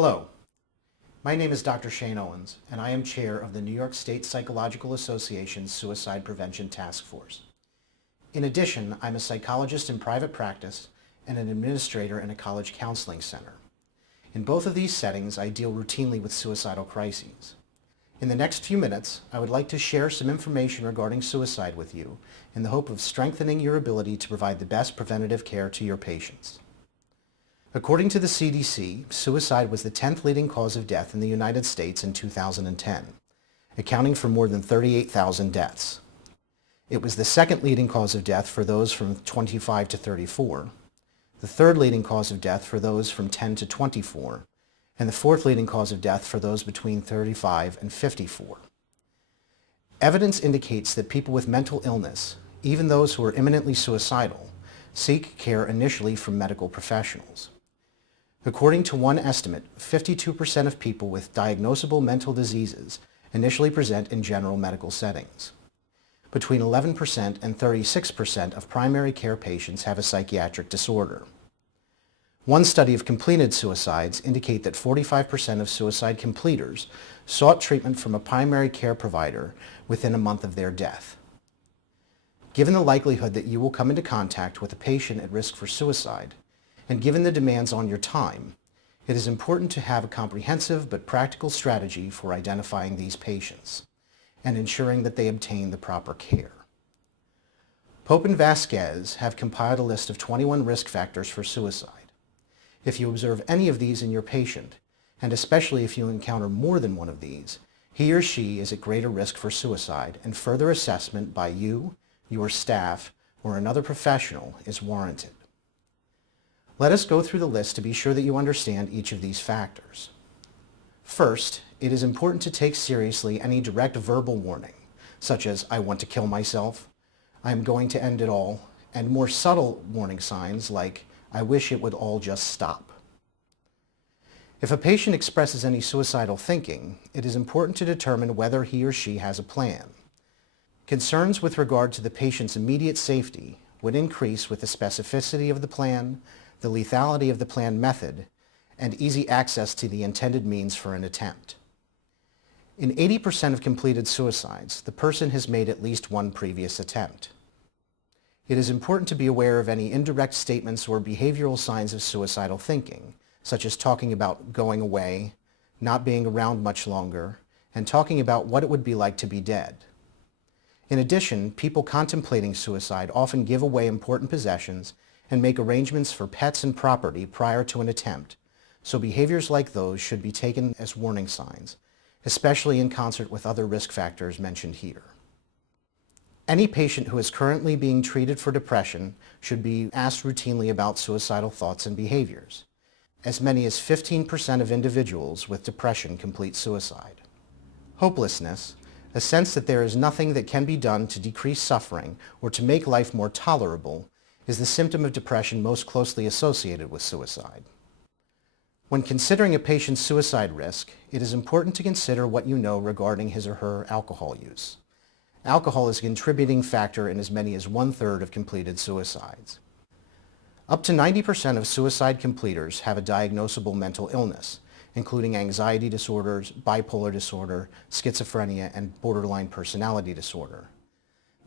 Hello, my name is Dr. Shane Owens, and I am chair of the New York State Psychological Association's Suicide Prevention Task Force. In addition, I'm a psychologist in private practice and an administrator in a college counseling center. In both of these settings, I deal routinely with suicidal crises. In the next few minutes, I would like to share some information regarding suicide with you in the hope of strengthening your ability to provide the best preventative care to your patients. According to the CDC, suicide was the 10th leading cause of death in the United States in 2010, accounting for more than 38,000 deaths. It was the second leading cause of death for those from 25 to 34, the third leading cause of death for those from 10 to 24, and the fourth leading cause of death for those between 35 and 54. Evidence indicates that people with mental illness, even those who are imminently suicidal, seek care initially from medical professionals. According to one estimate, 52% of people with diagnosable mental diseases initially present in general medical settings. Between 11% and 36% of primary care patients have a psychiatric disorder. One study of completed suicides indicate that 45% of suicide completers sought treatment from a primary care provider within a month of their death. Given the likelihood that you will come into contact with a patient at risk for suicide, and given the demands on your time, it is important to have a comprehensive but practical strategy for identifying these patients and ensuring that they obtain the proper care. Pope and Vasquez have compiled a list of 21 risk factors for suicide. If you observe any of these in your patient, and especially if you encounter more than one of these, he or she is at greater risk for suicide, and further assessment by you, your staff, or another professional is warranted. Let us go through the list to be sure that you understand each of these factors. First, it is important to take seriously any direct verbal warning, such as "I want to kill myself," "I am going to end it all," and more subtle warning signs like "I wish it would all just stop." If a patient expresses any suicidal thinking, it is important to determine whether he or she has a plan. Concerns with regard to the patient's immediate safety would increase with the specificity of the plan, the lethality of the planned method, and easy access to the intended means for an attempt. In 80% of completed suicides, the person has made at least one previous attempt. It is important to be aware of any indirect statements or behavioral signs of suicidal thinking, such as talking about going away, not being around much longer, and talking about what it would be like to be dead. In addition, people contemplating suicide often give away important possessions and make arrangements for pets and property prior to an attempt, so behaviors like those should be taken as warning signs, especially in concert with other risk factors mentioned here. Any patient who is currently being treated for depression should be asked routinely about suicidal thoughts and behaviors. As many as 15% of individuals with depression complete suicide. Hopelessness, a sense that there is nothing that can be done to decrease suffering or to make life more tolerable, is the symptom of depression most closely associated with suicide. When considering a patient's suicide risk, it is important to consider what you know regarding his or her alcohol use. Alcohol is a contributing factor in as many as 1/3 of completed suicides. Up to 90% of suicide completers have a diagnosable mental illness, including anxiety disorders, bipolar disorder, schizophrenia, and borderline personality disorder.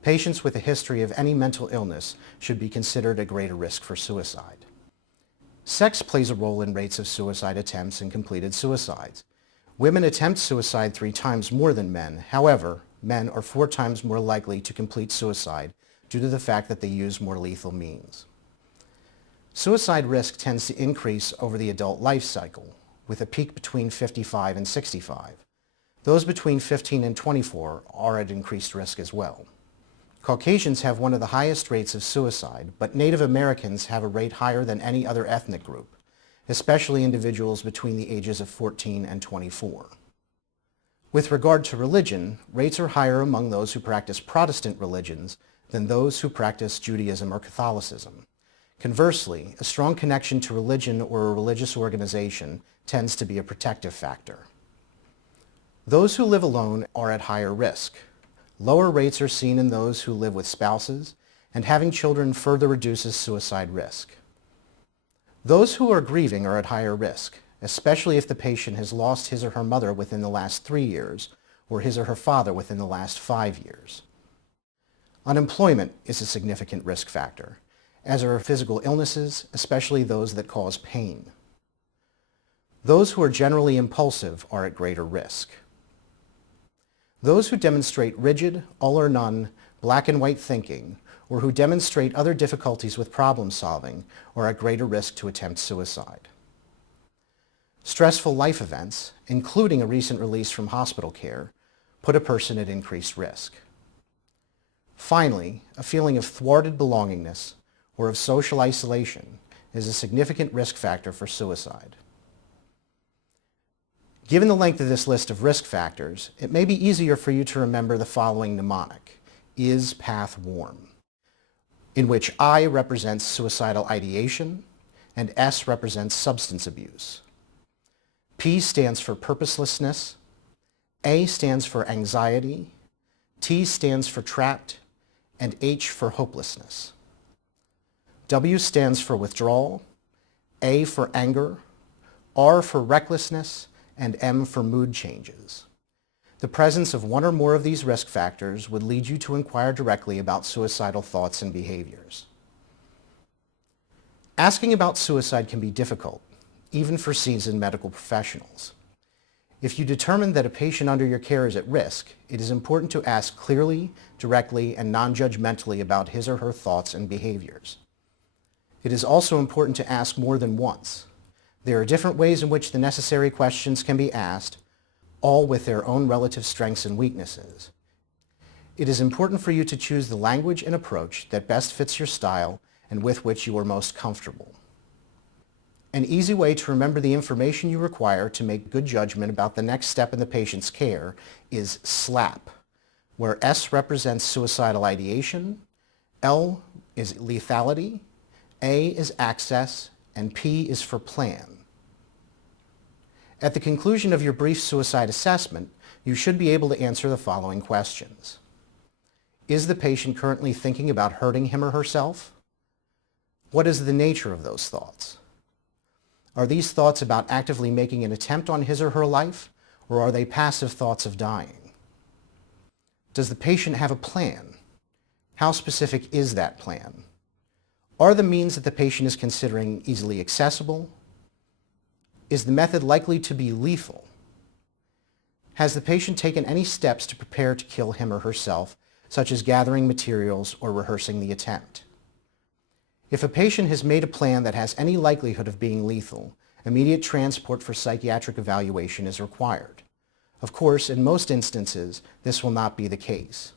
Patients with a history of any mental illness should be considered at greater risk for suicide. Sex plays a role in rates of suicide attempts and completed suicides. Women attempt suicide 3 times more than men. However, men are 4 times more likely to complete suicide due to the fact that they use more lethal means. Suicide risk tends to increase over the adult life cycle, with a peak between 55 and 65. Those between 15 and 24 are at increased risk as well. Caucasians have one of the highest rates of suicide, but Native Americans have a rate higher than any other ethnic group, especially individuals between the ages of 14 and 24. With regard to religion, rates are higher among those who practice Protestant religions than those who practice Judaism or Catholicism. Conversely, a strong connection to religion or a religious organization tends to be a protective factor. Those who live alone are at higher risk. Lower rates are seen in those who live with spouses, and having children further reduces suicide risk. Those who are grieving are at higher risk. especially if the patient has lost his or her mother within the last 3 years or his or her father within the last 5 years. Unemployment is a significant risk factor, as are physical illnesses, especially those that cause pain. Those who are generally impulsive are at greater risk. Those who demonstrate rigid, all or none, black and white thinking, or who demonstrate other difficulties with problem solving are at greater risk to attempt suicide. Stressful life events, including a recent release from hospital care, put a person at increased risk. Finally, a feeling of thwarted belongingness or of social isolation is a significant risk factor for suicide. Given the length of this list of risk factors, it may be easier for you to remember the following mnemonic: is path warm, in which I represents suicidal ideation and S represents substance abuse. P stands for purposelessness, A stands for anxiety, T stands for trapped, and H for hopelessness. W stands for withdrawal, A for anger, R for recklessness, and M for mood changes. The presence of one or more of these risk factors would lead you to inquire directly about suicidal thoughts and behaviors. Asking about suicide can be difficult, even for seasoned medical professionals. If you determine that a patient under your care is at risk, it is important to ask clearly, directly, and non-judgmentally about his or her thoughts and behaviors. It is also important to ask more than once. There are different ways in which the necessary questions can be asked, all with their own relative strengths and weaknesses. It is important for you to choose the language and approach that best fits your style and with which you are most comfortable. An easy way to remember the information you require to make good judgment about the next step in the patient's care is SLAP, where S represents suicidal ideation, L is lethality, A is access, and P is for plan. At the conclusion of your brief suicide assessment, you should be able to answer the following questions. Is the patient currently thinking about hurting him or herself? What is the nature of those thoughts? Are these thoughts about actively making an attempt on his or her life, or are they passive thoughts of dying? Does the patient have a plan? How specific is that plan? Are the means that the patient is considering easily accessible? Is the method likely to be lethal? Has the patient taken any steps to prepare to kill him or herself, such as gathering materials or rehearsing the attempt? If a patient has made a plan that has any likelihood of being lethal, immediate transport for psychiatric evaluation is required. Of course, in most instances, this will not be the case.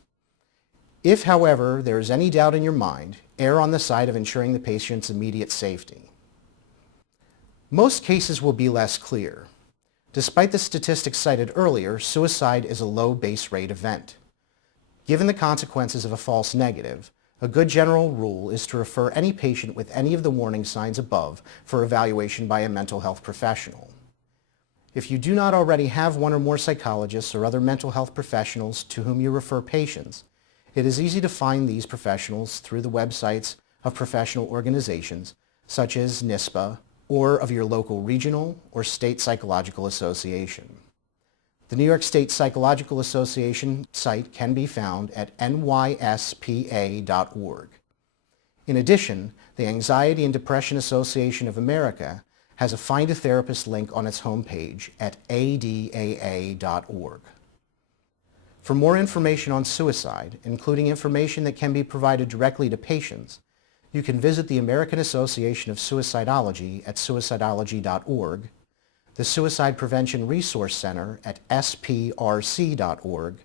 If, however, there is any doubt in your mind, err on the side of ensuring the patient's immediate safety. Most cases will be less clear. Despite the statistics cited earlier, suicide is a low base rate event. Given the consequences of a false negative, a good general rule is to refer any patient with any of the warning signs above for evaluation by a mental health professional. If you do not already have one or more psychologists or other mental health professionals to whom you refer patients, it is easy to find these professionals through the websites of professional organizations such as NISPA or of your local regional or state psychological association. The New York State Psychological Association site can be found at nyspa.org. In addition, the Anxiety and Depression Association of America has a Find a Therapist link on its homepage at adaa.org. For more information on suicide, including information that can be provided directly to patients, you can visit the American Association of Suicidology at suicidology.org, the Suicide Prevention Resource Center at sprc.org,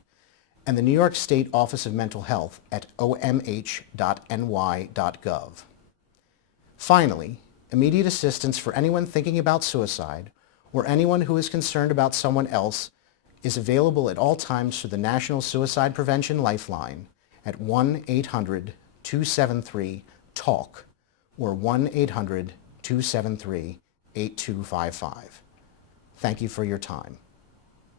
and the New York State Office of Mental Health at omh.ny.gov. Finally, immediate assistance for anyone thinking about suicide or anyone who is concerned about someone else is available at all times through the National Suicide Prevention Lifeline at 1-800-273-TALK or 1-800-273-8255. Thank you for your time.